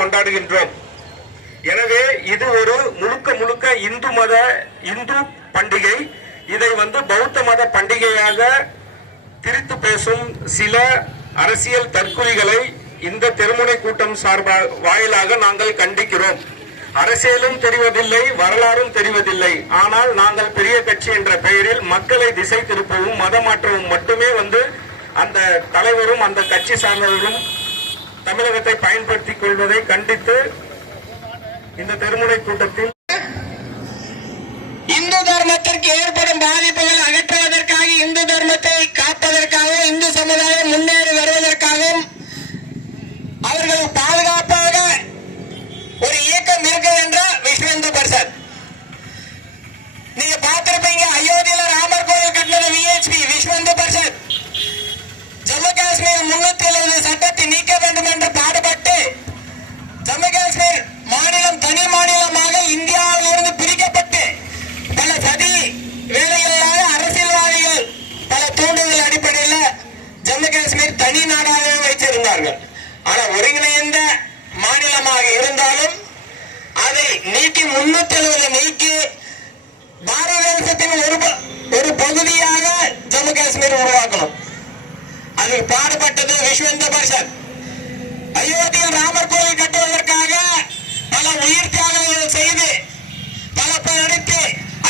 கொண்டாடுகின்றோம். எனவே இது ஒரு முழுக்க முழுக்க இந்து பண்டிகை. இதை பௌத்த மத பண்டிகையாக திரித்து பேசும் சில அரசியல் தற்குறிகளை இந்த தெருமுனை கூட்டம் வாயிலாக நாங்கள் கண்டிக்கிறோம். அரசியலும் தெரிவதில்லை, வரலாறும் தெரிவதில்லை. ஆனால் நாங்கள் பெரிய கட்சி என்ற பெயரில் மக்களை திசை திருப்பவும் மத மாற்றவும் மட்டுமே அந்த தலைவரும் அந்த கட்சி சார்ந்தவர்களும் தமிழகத்தை பயன்படுத்திக் கொள்வதை கண்டித்து இந்த தெருமுனை கூட்டத்தில் இந்து தர்மத்திற்கு ஏற்படும் பாதிப்புகள் அகற்றுவதற்காக, இந்து தர்மத்தை காப்பதற்காகவும், இந்து சமுதாயம் முன்னேறி வருவதற்காகவும் அவர்கள் பாதுகாப்பாக ஒரு இயக்கம் இருக்கு என்ற விஸ்வ இந்து பரிஷத். நீங்க பார்த்திருப்பீங்க, அயோத்தியில ராமர் கோயில் கட்டினது விஹெச்பி, விஸ்வ இந்து பரிஷத். ஜம்மு காஷ்மீர் 370 சட்டத்தை நீக்க வேண்டும் என்று பாடுபட்டு ஜம்மு காஷ்மீர் மாநிலம் தனி மாநிலமாக இந்தியாவிலிருந்து பிரிக்கப்பட்டு பல சதி வேலைகளாக அரசியல்வாதிகள் பல தூண்டுதல் அடிப்படையில் ஜம்மு காஷ்மீர் தனி நாடாக வைத்திருந்தார்கள். ஆனால் ஒருங்கிணைந்த மாநிலமாக இருந்தாலும் அதை நீக்கி 370 நீக்கி பாரத தேசத்தின் ஒரு பகுதியாக ஜம்மு காஷ்மீர் உருவாக்கணும். அதுக்கு பாடுபட்டது விஸ்வ இந்து பரிஷத். அயோத்தியில் ராமர் கோயில் கட்டுவதற்காக பல உயிர் தியாகங்கள் செய்து பல பேர் அடித்து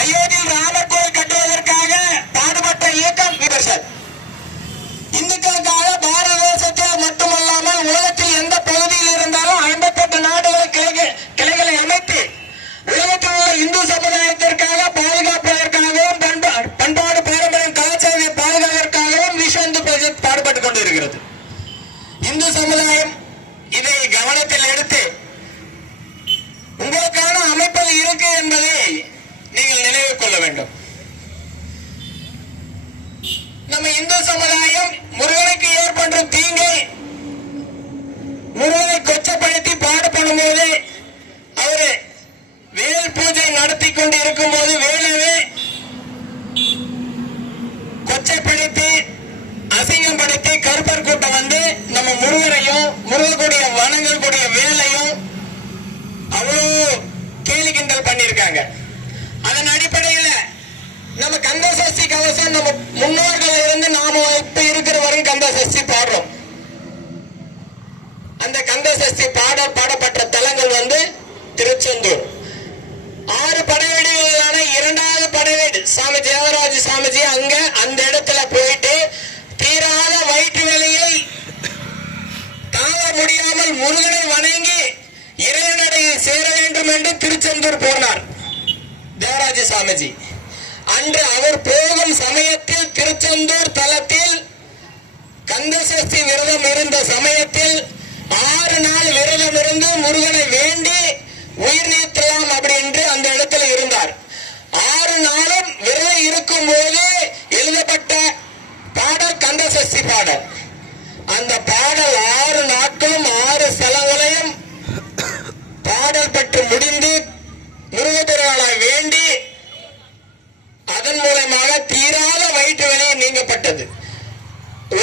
அயோத்தியில் ராமர் கோயில் கட்டுவதற்காக பாடுபட்ட இயக்கம் பரிஷத். இந்துக்களுக்காக பாரத தேசத்தில் மட்டுமல்லாமல் உலகத்தில் எந்த பகுதியில் இருந்தாலும் 58 நாடுகள் கிளைகளை அமைத்து உலகத்தில் உள்ள இந்து சமுதாயத்திற்காக பாதுகாப்பதற்காகவும் பண்பாடு பாரம்பரியம் கலாச்சாரத்தை பாதுகாப்பதற்காகவும் விஸ்வ இந்து பரிஷத் பாடுபட்டுக் கொண்டிருக்கிறது. இந்து சமுதாயம் இதை கவனத்தில் எடுத்து உங்களுக்கான அமைப்புகள் இருக்கு என்பதை நீங்கள் நினைவு கொள்ள வேண்டும். நம்ம இந்து சமுதாயம் முருகனுக்கு ஏற்படும் தீங்கை, முருகனை கொச்சப்படுத்தி பாடுபடும் போது, அவரு வேல் பூஜை நடத்தி கொண்டு இருக்கும் போது வேலவே கொச்சப்படுத்தி அசிங்கப்படுத்தி கருப்பர் கூட்டம் நம்ம முருகரையும் முருகக்கூடிய வனங்களுடைய வேலையும் அவ்வளவு கேலி கிண்டல் பண்ணியிருக்காங்க. அதன் அடிப்படையில் நம்ம கந்த சஷ்டி கவசம் நம்ம முன்னோர்கள் இருந்து நாம இப்ப இருக்கிற வரைக்கும் கந்த சஷ்டி பாடுறோம். அந்த கந்த சஷ்டி பாடப்பட்ட தலங்கள் திருச்செந்தூர். 6 படைவீடுகளான 2வது படைவீடு சாமி தேவராஜ சாமிஜி அங்க அந்த இடத்துல போயிட்டு தீராத வயிற்று வேலையை தாழ முடியாமல் முருகனை வணங்கி இறைவனடையை சேர வேண்டும் என்று திருச்செந்தூர் போனார் தேவராஜ சாமிஜி. அன்று அவர் போகும் சமயத்தில் திருச்செந்தூர் தலத்தில் கந்த சஷ்டி விரதம் இருந்த சமயத்தில் 6 நாள் விரதம் இருந்து முருகனை வேண்டி உயிர் நீத்தலாம் அப்படி என்று அந்த இடத்துல இருந்தார். 6 நாளும் விரதம் இருக்கும் போது எழுதப்பட்ட பாடல் கந்த சஷ்டி பாடல். அந்த பாடல் 6 நாட்களும் 6 ஸ்தலங்களையும் பாடல் பெற்று முடிந்து முருகப்பெருமானை வேண்டி அதன் மூலமாக தீராத வயிற்று வலியை நீங்கப்பட்டது.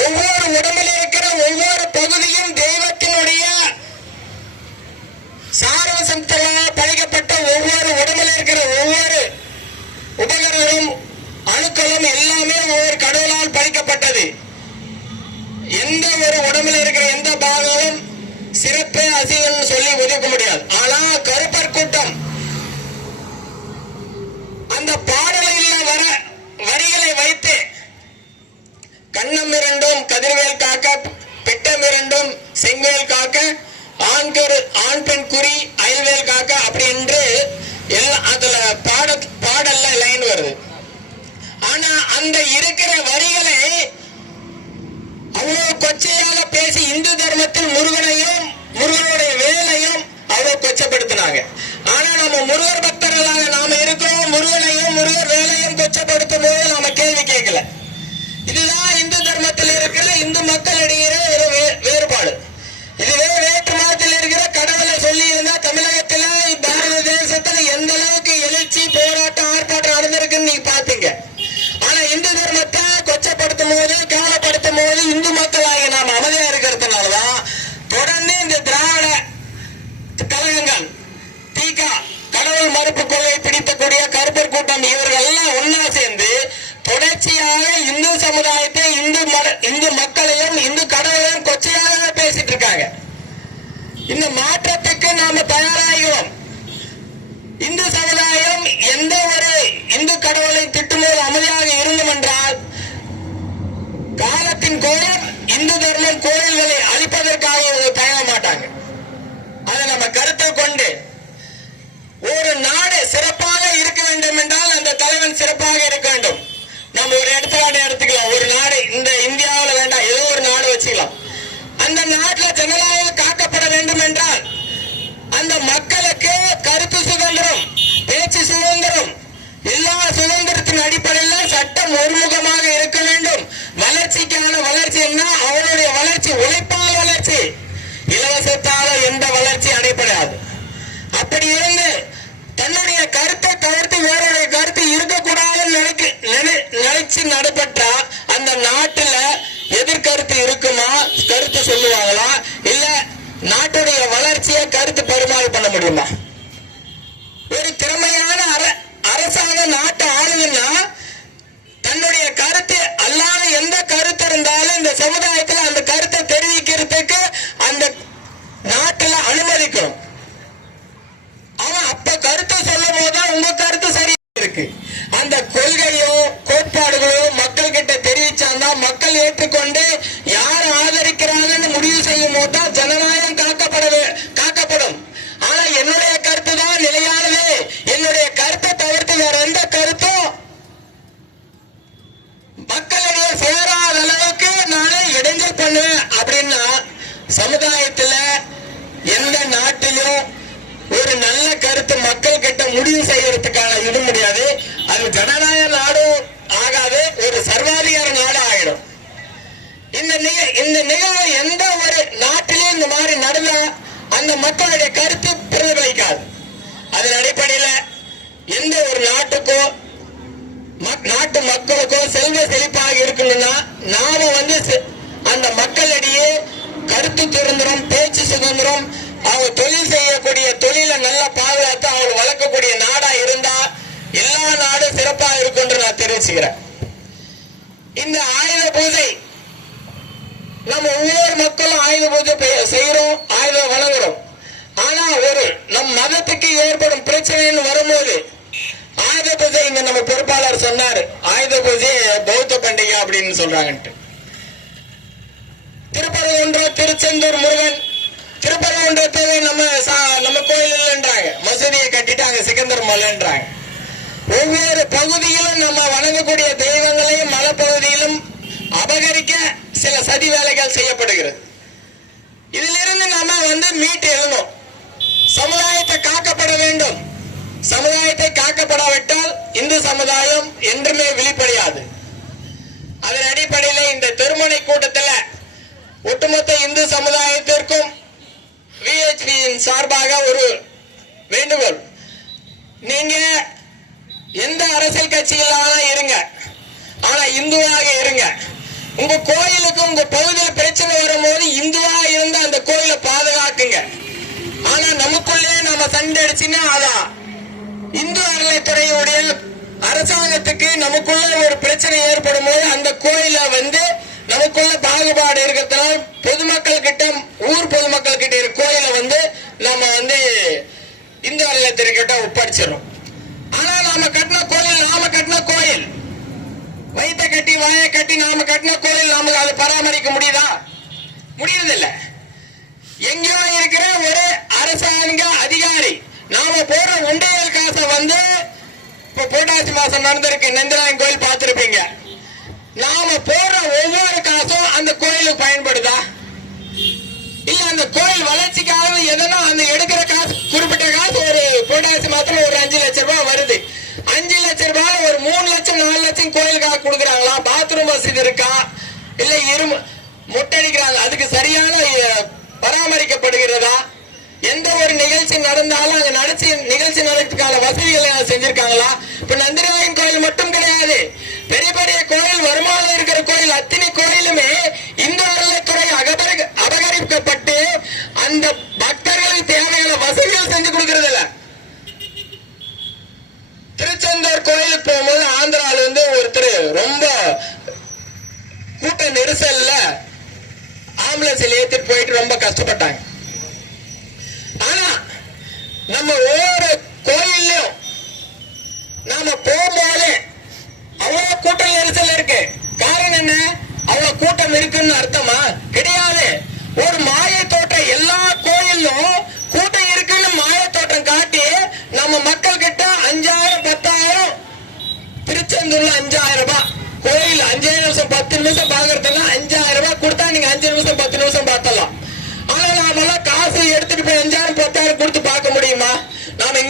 ஒவ்வொரு உடம்பில் இருக்கிற ஒவ்வொரு பகுதியும் தெய்வத்தினுடைய சாரவசத்தால் படைக்கப்பட்ட ஒவ்வொரு உடம்பில் இருக்கிற ஒவ்வொரு உபகரணமும் அணுக்களும் எல்லாமே ஒவ்வொரு கடவுளால் படைக்கப்பட்டது. எந்த ஒரு உடம்பில் இருக்கிற எந்த பாகமும் சிறப்பு அசிங்கம் சொல்லி ஒதுக்க முடியாது. ஆனா கருப்பர் கூட்டம் அந்த பாடலில் வர வரிகளை வைத்து கண்ணம் இரண்டும் கதிர்வேல் காக்க, பிட்டம் இரண்டும் செங்கவேல் காக்க, ஆண் பெண் குறி அயல்வேல் காக்க அப்படி என்று அதுல பாடல்ல லைன் வருது. ஆனா அந்த இருக்கிற வரிகளை அவ்வளவு கொச்சையாக பேசி இந்து தர்மத்தில் முருகனையும் முருகனுடைய வேலையும் அவ்வளவு கொச்சப்படுத்தினாங்க. ஆனா நம்ம முருகர் பக்தர்களாக நாம இருக்கிறோம், முருகனையும் முருகர் வேலையும் கொச்சப்படுத்தும் போது நாம கேள்வி கேட்கல. இதுதான் இந்து தர்மத்தில் இருக்கிற இந்து மக்களிடையே ஒரு வேறுபாடு. இதுவே வேற்று மதத்தில் இருக்கிற கடவுளை சொல்லி இருந்தா தமிழகத்துல பாரத தேசத்துல எந்த அளவுக்கு எழுச்சி போராட்டம் ஆர்ப்பாட்டம் நடந்திருக்குன்னு நீங்க பாத்தீங்க. ஆனா இந்து தர்மத்தை கொச்சப்படுத்தும் போது கேவலப்படுத்தும் போது இந்து மக்களாக நாம அமைதியா இருக்கிறதுனாலதான் தொடர்ந்து இந்த மாற்றத்துக்கு நாம தயாராகிறோம். இந்து சமுதாயம் எந்த ஒரு இந்து கடவுளை திட்டும்போது அமைதியாக இருந்தோம் என்றால் காலத்தின் கோலம் இந்து தர்மம் கோயில்களை அழிப்பதற்காக இவங்க தயங்க மாட்டாங்க. அதை நம்ம கருத்தில் கொண்டு ஒரு நாடு சிறப்பாக இருக்க வேண்டும் என்றால் அந்த தலைவன் சிறப்பாக இருக்க வேண்டும். நம்ம ஒரு எடுத்துக்காட்டு எடுத்துக்கலாம். ஒரு நாடு இந்த இந்தியாவில் வேண்டாம், ஏதோ ஒரு நாடு வச்சுக்கலாம். அந்த நாட்டில் ஜனநாயகம் காக்கப்பட வேண்டும் என்றால் அந்த மக்களுக்கு கருத்து சுதந்திரம், பேச்சு சுதந்திரம், எல்லா சுதந்திரத்தின் அடிப்படையில் சட்டம் ஒருமுகமாக இருக்க வேண்டும். வளர்ச்சிக்கான வளர்ச்சி என்ன? அவனுடைய வளர்ச்சி உழைப்பால் வளர்ச்சி, இலவசத்தால எந்த வளர்ச்சி அடைபடாது. அப்படி இருந்து தன்னுடைய கருத்தை தவிர்த்து வேறொரு கருத்து இருக்கக்கூடாதுன்னு நினைச்சு நடைபெற்றா அந்த நாட்டுல எதிர்கருத்து இருக்குமா? கருத்து சொல்லுவாங்களா? இல்ல நாட்டுடைய வளர்ச்சியை கருத்து பரிமாறு பண்ண முடியுமா? ஒரு திறமையான அரசாங்க நாட்டை ஆளுதுன்னா தன்னுடைய கருத்து அல்லாத எந்த கருத்து இருந்தாலும் இந்த சமுதாயத்தில் அந்த கருத்தை தெரிவிக்கிறதுக்கு அந்த நாட்டுல அனுமதிக்கணும். அவன் அப்ப கருத்தை சொல்லும் போதுதான் உங்க கருத்து சரியா இருக்கு. அந்த கொள்கையோ கோட்பாடுகளோ மக்கள் கிட்ட தெரிவிச்சாந்தா மக்கள் ஏற்றுக்கொண்டு யார் ஆதரிக்கிறாங்கன்னு முடிவு செய்யும் போதுதான் ஜனநாயகம் காக்கப்படும். ஆனா என்னுடைய கருத்து தான் நிலையானது, என்னுடைய கருத்தை தவிர்த்து வேற எந்த கருத்தும் மக்களிடையே சேராத அளவுக்கு நானே இடைஞ்சல் பண்ணுவேன் அப்படின்னா சமுதாயத்துல எந்த நாட்டிலும் ஒரு நல்ல கருத்து மக்கள் கிட்ட முடிவு செய்யறதுக்கான இது முடியாது. அது ஜனநாயக நாடும் ஆகாது, ஒரு சர்வாதிகார நாடு ஆகிடும். இந்த நிகழ்வு எந்த ஒரு நாட்டிலும் இந்த மாதிரி நடந்தா அந்த மக்களுடைய கருத்து பிரதிபலிக்காது. அதன் அடிப்படையில் எந்த ஒரு நாட்டுக்கோ நாட்டு மக்களுக்கோ செல்வ செழிப்பாக இருக்கணும்னா நாம அந்த மக்களிடையே கருத்து சுதந்திரம், பேச்சு சுதந்திரம், அவங்க தொழில் செய்யக்கூடிய தொழிலை நல்லா பாதுகாத்து அவங்க வளர்க்கக்கூடிய நாடா இருந்தா எல்லா நாடும் சிறப்பாக இருக்கும் என்று நான் தெரிவிச்சுக்கிறேன். இந்த ஆயுத பூஜை நம்ம ஒவ்வொரு மக்களும் ஆயுத பூஜை செய்யறோம், ஆயுதம் வழங்குறோம். ஆனா ஒரு நம் மதத்துக்கு ஏற்படும் பிரச்சனைன்னு வரும்போது ஆயுத பூஜை, இங்க நம்ம பொறுப்பாளர் சொன்னாரு ஆயுத பூஜை பௌத்த பண்டிகை அப்படின்னு சொல்றாங்கன்ட்டு. திருப்பரங்குன்றம் திருச்செந்தூர் முருகன், திருப்பரங்குன்றத்தை நம்ம கோயில் இல்லைன்றாங்க, மசூதியை கட்டிட்டு அங்க சிக்கந்தர் மலைன்றாங்க. ஒவ்வொரு பகுதியிலும் நம்ம வணங்கக்கூடிய தெய்வங்களையும் மலைப்பகுதியிலும் அபகரிக்க சில சதி வேலைகள் செய்யப்படுகிறது. இதிலிருந்து நம்ம மீட்டு எழுணும். சமுதாயத்தை காக்கப்பட வேண்டும். சமுதாயத்தை காக்கப்படாவிட்டால் இந்து சமுதாயம் என்றுமே விழிப்படையாது. அதன் அடிப்படையில் இந்த திருமணை கூட்டத்தில் ஒட்டுமொத்த இந்து சமுதாயத்திற்கும் விஹெச்பியின் சார்பாக ஒரு வேண்டுகோள். நீங்க எந்த அரசியல் கட்சியிலான இருங்க, ஆனா இந்துவாக இருங்க. உங்க கோயிலுக்கு உங்க பகுதியில் பிரச்சனை வரும்போது இந்துவாக இருந்து அந்த கோயிலை பாதுகாக்குங்க. ஆனா நமக்குள்ளே நாம சண்டை அடிச்சுன்னா அதான் இந்து அறநிலைத்துறையுடைய அரசாங்கத்துக்கு நமக்குள்ள ஒரு பிரச்சனை ஏற்படும் போது அந்த கோயில நமக்குள்ள பாகுபாடு இருக்கிறதுனால பொதுமக்கள் கிட்ட, ஊர் பொதுமக்கள் கிட்ட கோயிலை நம்ம இந்து அறநிலையத்துறை கிட்ட ஒப்படைச்சிடும். ஆனா நாம கட்டின கோயில் வயிற்ற கட்டி வாயை கட்டி நாம கட்டின கோயில் நமக்கு அதை பராமரிக்க முடியுதா? முடியறதில்லை. எங்கேயோ இருக்கிற ஒரு அரசாங்க அதிகாரி நாம போடுற உண்டியல் காசை இப்ப புரட்டாசி மாசம் நடந்திருக்கு, நந்திராயன் கோயில் பார்த்திருப்பீங்க. நாம போடுற ஒவ்வொரு காசும் அந்த கோயிலுக்கு பயன்படுதா? இல்ல அந்த கோயில் வளர்ச்சிக்காக எதனா அந்த எடுக்கிற காசு, குறிப்பிட்ட காசு ஒரு புரட்டாசி மாசத்துல ஒரு 5 லட்சம் ரூபாய் வருது. 5 லட்சம் ரூபாய் ஒரு 3 லட்சம் 4 லட்சம் கோயிலுக்காக கொடுக்குறாங்களா? பாத்ரூம் வசதி இருக்கா? இல்ல முட்டடிக்கிறாங்க, அதுக்கு சரியான பராமரிக்கப்படுகிறதா? எந்த ஒரு நிகழ்ச்சி நடந்தாலும் அங்க நிகழ்ச்சி நடக்கிறதுக்கான வசதிகளை செஞ்சிருக்காங்களா? இப்ப நந்திராயன் கோயில் மட்டும் கிடையாது, பெரிய பெரிய கோயில், வருமானம் இருக்கிற கோயில் அத்தனை கோயிலுமே இந்து அறநிலைத்துறை அபகரிக்கப்பட்டு அந்த பக்தர்களுக்கு தேவையான வசதிகள் செஞ்சு கொடுக்கறது இல்ல. திருச்செந்தூர் கோயிலுக்கு போகும்போது ஆந்திரால ஒருத்தர் ரொம்ப கூட்ட நெரிசல்ல ஆம்புலன்ஸ்ல ஏத்திட்டு போயிட்டு ரொம்ப கஷ்டப்பட்டாங்க.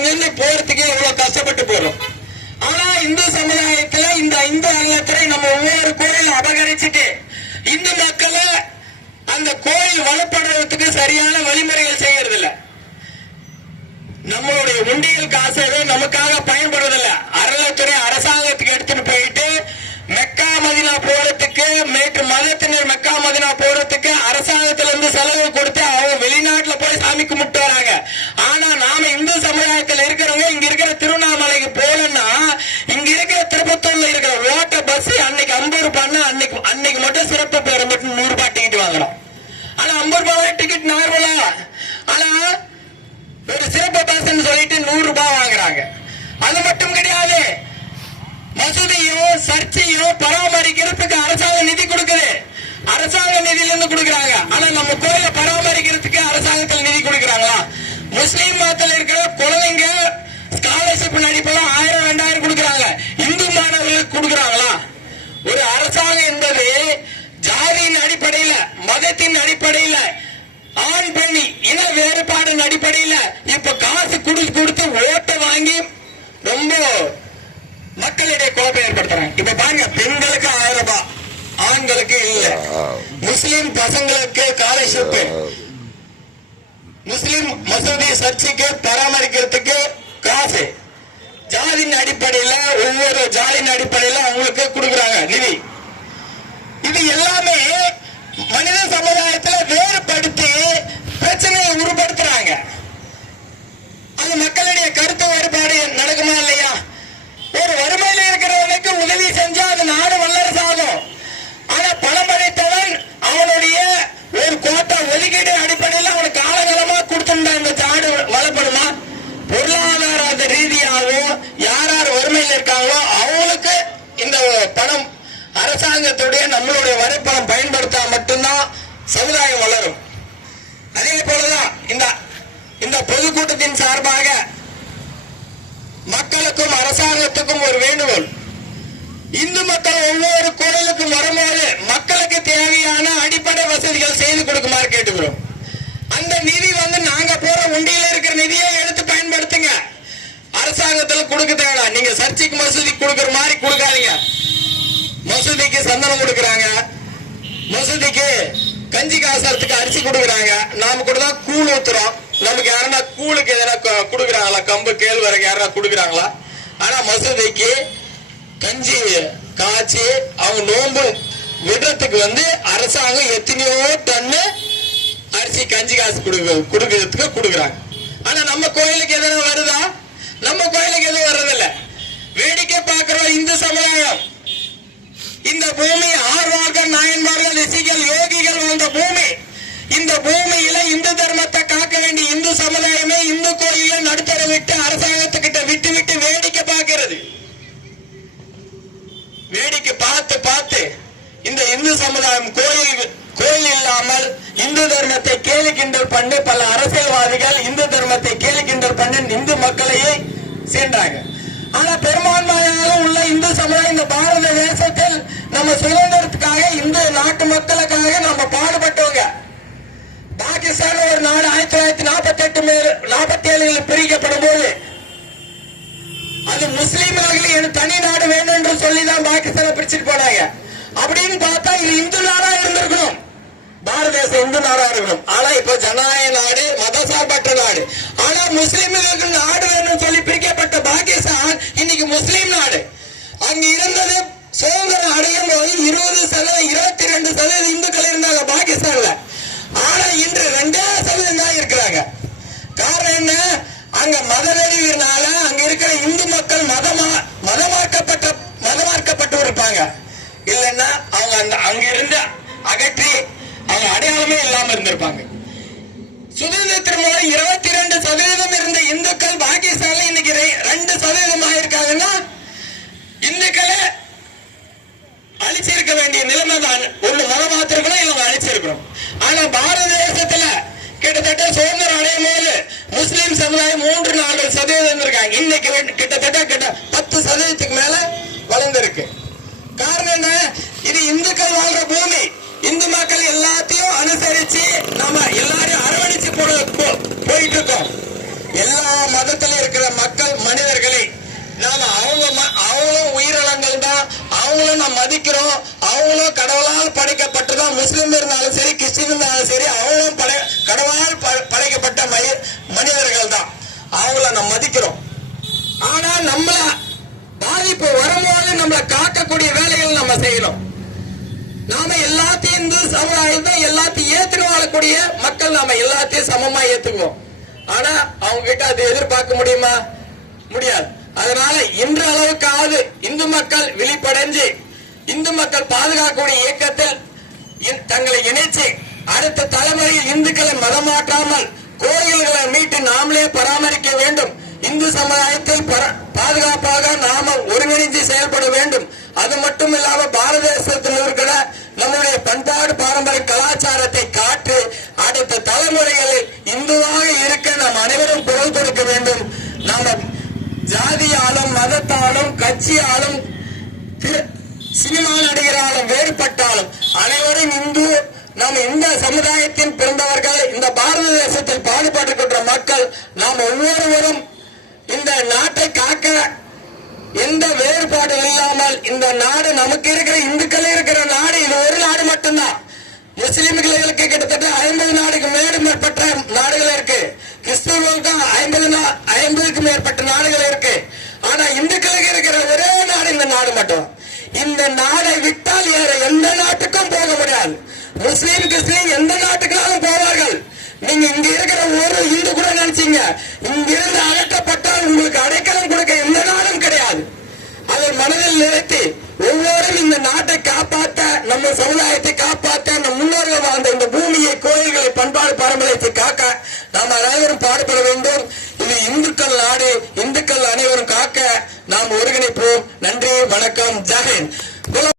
இங்கிருந்து போறதுக்கு எவ்வளவு கஷ்டப்பட்டு போறோம். ஆனா இந்து சமுதாயத்துல இந்த இந்து அறநிலையத்துறை நம்ம ஒவ்வொரு கோயிலும் அபகரிச்சுட்டு இந்து மக்களை அந்த கோயில் வளப்படுறதுக்கு சரியான வழிமுறைகள் செய்யறது இல்ல. நம்மளுடைய உண்டியல் காசு நமக்காக பயன்படுறதில்ல. அறநிலையத்துறை அரசாங்கத்துக்கு எடுத்துட்டு போயிட்டு மெக்கா மதினா போறதுக்கு, மேற்கு மதத்தினர் மெக்கா மதினா போறதுக்கு அரசாங்கத்துல இருந்து செலவு கொடுத்து அவங்க வெளிநாட்டுல போய் சாமி கும்பிட்டு வராங்க. ஆனா நாம இந்து சமுதாயத்தில் இருக்கிறவங்க இங்க இருக்கிற திருவண்ணாமலைக்கு போலன்னா இங்க இருக்கிற திருப்பத்தூர்ல இருக்கிற ஓட்ட பஸ் அன்னைக்கு 50 ரூபாய்னா அன்னைக்கு மட்டும் சிறப்பு பேரை மட்டும் 100 ரூபாய் டிக்கெட் வாங்குறோம். ஆனா 50 ரூபாய் டிக்கெட் நார்மலா, ஆனா ஒரு சிறப்பு பஸ் சொல்லிட்டு 100 ரூபாய் வாங்குறாங்க. அது மட்டும் கிடையாது, மசூதியும் சர்ச்சையும் பராமரிக்கிறதுக்கு அரசாங்கம் நிதி கொடுக்குது. அரசாங்க நிதியில இருந்து கொடுக்குறாங்க. ஆனா நம்ம கோயிலை பராமரிக்கிறதுக்கு அரசாங்கத்தில் நிதி கொடுக்குறாங்களா? முஸ்லீம் மதத்தில் இருக்கிற குழந்தைங்க ஸ்காலர்ஷிப் அடிப்படையில் 1000 2000 கொடுக்குறாங்க. இந்து மாணவர்களுக்கு கொடுக்குறாங்களா? ஒரு அரசாங்கம் என்பது ஜாதியின் அடிப்படையில, மதத்தின் அடிப்படையில, ஆண் பெண் இன வேறுபாடு அடிப்படையில இப்ப காசு கொடுத்து ஓட்ட வாங்கி ரொம்ப மக்களிடையே குழப்பம் ஏற்படுத்துறாங்க. இப்ப பாருங்க, பெண்களுக்கு 1000 ரூபாய், ஆண்களுக்கு இல்ல. முஸ்லிம் பசங்களுக்கு ஸ்காலர்ஷிப், முஸ்லிம் மசூதி சர்ச்சைக்கு பராமரிக்கிறதுக்கு காசு, ஜாதியின் அடிப்படையில ஒவ்வொரு ஜாதியின் அடிப்படையில அவங்களுக்கு கொடுக்குறாங்க நிதி. இது எல்லாமே மனித சமுதாயத்தில் வேறுபடுத்தி பிரச்சனையை உருப்படுத்துறாங்க. அது மக்களுடைய கருத்து வேறுபாடு நடக்குமா இல்லையா? ஒரு வறுமையில இருக்கிறவனுக்கு உதவி செஞ்சா அது நாடு வல்லரசு ஆகும். ஆனா பணம் படைத்தவன் அவனுடைய ஒரு கோட்டை ஒதுக்கீடு அடிப்படையில் அவனுக்கு காலகாலமா கொடுத்துட்டா இந்த நாடு வளப்படுமா? பொருளாதார ரீதியாகவும் யார் யார் வறுமையில் இருக்காங்களோ அவங்களுக்கு இந்த பணம், அரசாங்கத்துடைய நம்மளுடைய வரிப்பணம் பயன்படுத்தா மட்டும்தான் சமுதாயம் வளரும். அதே போலதான் இந்த பொதுக்கூட்டத்தின் சார்பாக மக்களுக்கும் அரசாங்கத்துக்கும் ஒரு வேண்டுகோள். இந்து மக்கள் ஒவ்வொரு கோயிலுக்கும் வரும்போது மக்களுக்கு தேவையான அடிப்படை வசதிகள் செய்து கொடுக்குமாறு கேட்டுக்கிறோம். அந்த நிதி நாங்க போற உண்டியில் இருக்கிற நிதியை எடுத்து பயன்படுத்துங்க. அரசாங்கத்துல கொடுக்க தேவை. நீங்க சர்ச்சைக்கு மசூதிக்கு கொடுக்கிற மாதிரி கொடுக்காதீங்க. மசூதிக்கு சந்தனம் கொடுக்கறாங்க, மசூதிக்கு கஞ்சி காசறதுக்கு அரிசி கொடுக்கறாங்க, நாம கூட தான் கூழ் ஊத்துறோம். நமக்கு யாரா கூழுக்கு எதனா கொடுக்கறாங்களா? கம்பு கேழ்வரகு யாரா கொடுக்கறாங்களா? ஆனா மசூதிக்கு கஞ்சி காய்ச்சி அவங்க நோன்பு விடுறதுக்கு அரசாங்கம் எத்தனையோ டன்னு அரிசி கஞ்சி காசு கொடுக்கறதுக்கு கொடுக்கறாங்க. ஆனா நம்ம கோயிலுக்கு எதனா வருதா? நம்ம கோயிலுக்கு எதுவும் வர்றதில்ல. வேடிக்கை பார்க்கிறோம் இந்து சமுதாயம். இந்த பூமி ஆழ்வார்கள், நாயன்மார்கள், ரிஷிகள், யோகிகள் வாழ்ந்த பூமி. இந்த பூமியில இந்து தர்மத்தை காக்க வேண்டிய இந்து சமுதாயமே இந்து கோயில நடுத்தர விட்டு அரசாங்கத்துக்கிட்ட விட்டு விட்டு வேடிக்கை பார்க்கிறது. வேடிக்கை பார்த்து பார்த்து இந்த இந்து சமுதாயம் கோயில் இல்லாமல் இந்து தர்மத்தை கேலி கிண்டல் பண்ணி பல அரசியல்வாதிகள் இந்து தர்மத்தை கேலி கிண்டல் பண்ணி இந்து மக்களையே சேர்ந்தாங்க. ஆனா பெரும்பான்மையாக உள்ள இந்து சமுதாயம் இந்த பாரத தேசத்தில் நம்ம சுதந்திரத்துக்காக இந்து நாட்டு மக்களுக்காக நம்ம பாடுபட்டவங்க. பாகிஸ்தான் ஒரு நாடு 1947 பிரிக்கப்படும் போது அது முஸ்லீம்களுக்கு தனி நாடு வேணும் என்று சொல்லிதான் பாகிஸ்தானை பிரிச்சுட்டு போனாங்க. அப்படின்னு பார்த்தா இது இந்து நாடா இருந்திருக்கணும், பாரத தேசம் இந்து நாடா இருக்கணும். ஆனா இப்ப ஜனநாயக நாடு, மதசார்பற்ற நாடு. ஆனா முஸ்லீம்களுக்கு நாடு வேணும் சொல்லி பிரிக்கப்பட்ட பாகிஸ்தான் இன்னைக்கு முஸ்லீம் நாடு. அங்க இருந்தது சுதந்திரம் அடையும் போது 20% 22% இந்துக்கள் இருந்தாங்க பாகிஸ்தான்ல. ஆனா இன்று 2% தான் இருக்கிறாங்க. காரணம் என்ன? அங்க மதநெறிவினால அங்க இருக்கிற இந்து மக்கள் மதமாக்கப்பட்டு இருப்பாங்க. இல்லைன்னா அவங்க அங்க இருந்து அகற்றி அவங்க அடையாளமே இல்லாம இருந்திருப்பாங்க. சுதந்திரத்தின் மூலம் 22% இருந்த இந்துக்கள் பாகிஸ்தான்ல இன்னைக்கு 2% ஆயிருக்காங்கன்னா இந்துக்களை அழிச்சிருக்க வேண்டிய நிலைமை தான். ஒண்ணு மதமாத்திரங்களும் இவங்க அழிச்சிருக்கிறோம். ஆனா பாரத தேசத்துல கிட்டத்தட்ட சுதந்திரம் அடையும் போது முஸ்லீம் சமுதாயம் 3-4% இருக்காங்க. இன்னைக்கு கிட்டத்தட்ட 10% மேல வளர்ந்திருக்கு. காரணம் என்ன? இது இந்துக்கள் வாழ்ற பூமி. இந்து மக்கள் எல்லாத்தையும் அனுசரிச்சு நம்ம எல்லாரையும் அரவணைச்சு போயிட்டு இருக்கோம். எல்லா மதத்திலும் இருக்கிற அவங்கள நாம் மதிக்கிறோம். அவங்களும் கடவுளால் படைக்கப்பட்டதான். முஸ்லிம் இருந்தாலும் சரி, கிறிஸ்டின் இருந்தாலும் சரி, அவங்களும் கடவுளால் படைக்கப்பட்ட மனிதர்கள் தான். அவங்கள நாம் மதிக்கிறோம். ஆனா நம்மள பாதிப்பு வரும்போது நம்மளை காக்கக்கூடிய வேலைகள் நம்ம செய்யணும். நாம எல்லாத்தையும் இந்து சமுதாயம் எல்லாத்தையும் ஏத்துன்னு வாழக்கூடிய மக்கள், நாம எல்லாத்தையும் சமமா ஏத்துக்குவோம். ஆனா அவங்க கிட்ட அதை எதிர்பார்க்க முடியுமா? முடியாது. அதனால இன்ற அளவுக்காவது இந்து மக்கள் விழிப்படைஞ்சு இந்து மக்கள் பாதுகாக்கக்கூடிய இயக்கத்தில் தங்களை இணைச்சு அடுத்த தலைமுறையில் இந்துக்களை மதமாற்றாமல் கோயில்களை மீட்டு நாமளே பராமரிக்க வேண்டும். இந்து சமுதாயத்தை பாதுகாப்பாக நாம ஒருங்கிணைந்து செயல்பட வேண்டும். அது மட்டும் இல்லாம பாரத தேசத்தில் இருக்கிற நம்முடைய பண்பாடு பாரம்பரிய கலாச்சாரத்தை காற்று அடுத்த தலைமுறைகளில் இந்துவாக இருக்க நாம் அனைவரும் குரல் கொடுக்க வேண்டும். நாம ஜாதியாலும் மதத்தாலும் கட்சியாலும் சினிமா நடிகராலும் வேறுபட்டாலும் அனைவரும் இந்து. நாம் இந்த சமுதாயத்தின் பிறந்தவர்கள், இந்த பாரத தேசத்தில் பாடுபட்டுக்கின்ற மக்கள், நாம் ஒவ்வொருவரும் இந்த நாட்டை காக்க எந்த வேறுபாடு இல்லாமல் இந்த நாடு நமக்கு இருக்கிற இந்துக்கள் இருக்கிற நாடு இது ஒரு நாடு மட்டும்தான். முஸ்லிம்களுக்கு கிட்டத்தட்ட 50 நாடுக்கு மேற்பட்ட நாடுகள் இருக்கு. கிறிஸ்தவர்களுக்கு 50க்கும் மேற்பட்ட நாடுகள் இருக்கு. ஆனா இந்துக்களுக்கு இருக்கிற ஒரே நாடு இந்த நாடு மட்டும். இந்த நாடை விட்டால் வேற எந்த நாட்டுக்கும் போக முடியாது. முஸ்லீம் கிறிஸ்டின் எந்த நாட்டுக்காலும் போவார்கள். நீங்க இங்க இருக்கிற ஒரு இந்து கூட நினைச்சீங்க இங்கிருந்து அகற்றப்பட்டால் உங்களுக்கு அடைக்கலம் கொடுக்க எந்த நாடும் கிடையாது. அதை மனதில் நிறுத்தி ஒவ்வொருவரும் இந்த நாட்டை காப்பாற்ற, நம்ம சமுதாயத்தை காப்பாற்ற, நம் முன்னோர்கள் வாழ்ந்த இந்த பூமியை, கோயில்களை, பண்பாடு பாரம்பரியத்தை காக்க நாம் அனைவரும் பாடுபட வேண்டும். இது இந்துக்கள் நாடு. இந்துக்கள் அனைவரும் காக்க நாம் ஒருங்கிணைப்போம். நன்றி, வணக்கம், ஜெய் ஹிந்த்.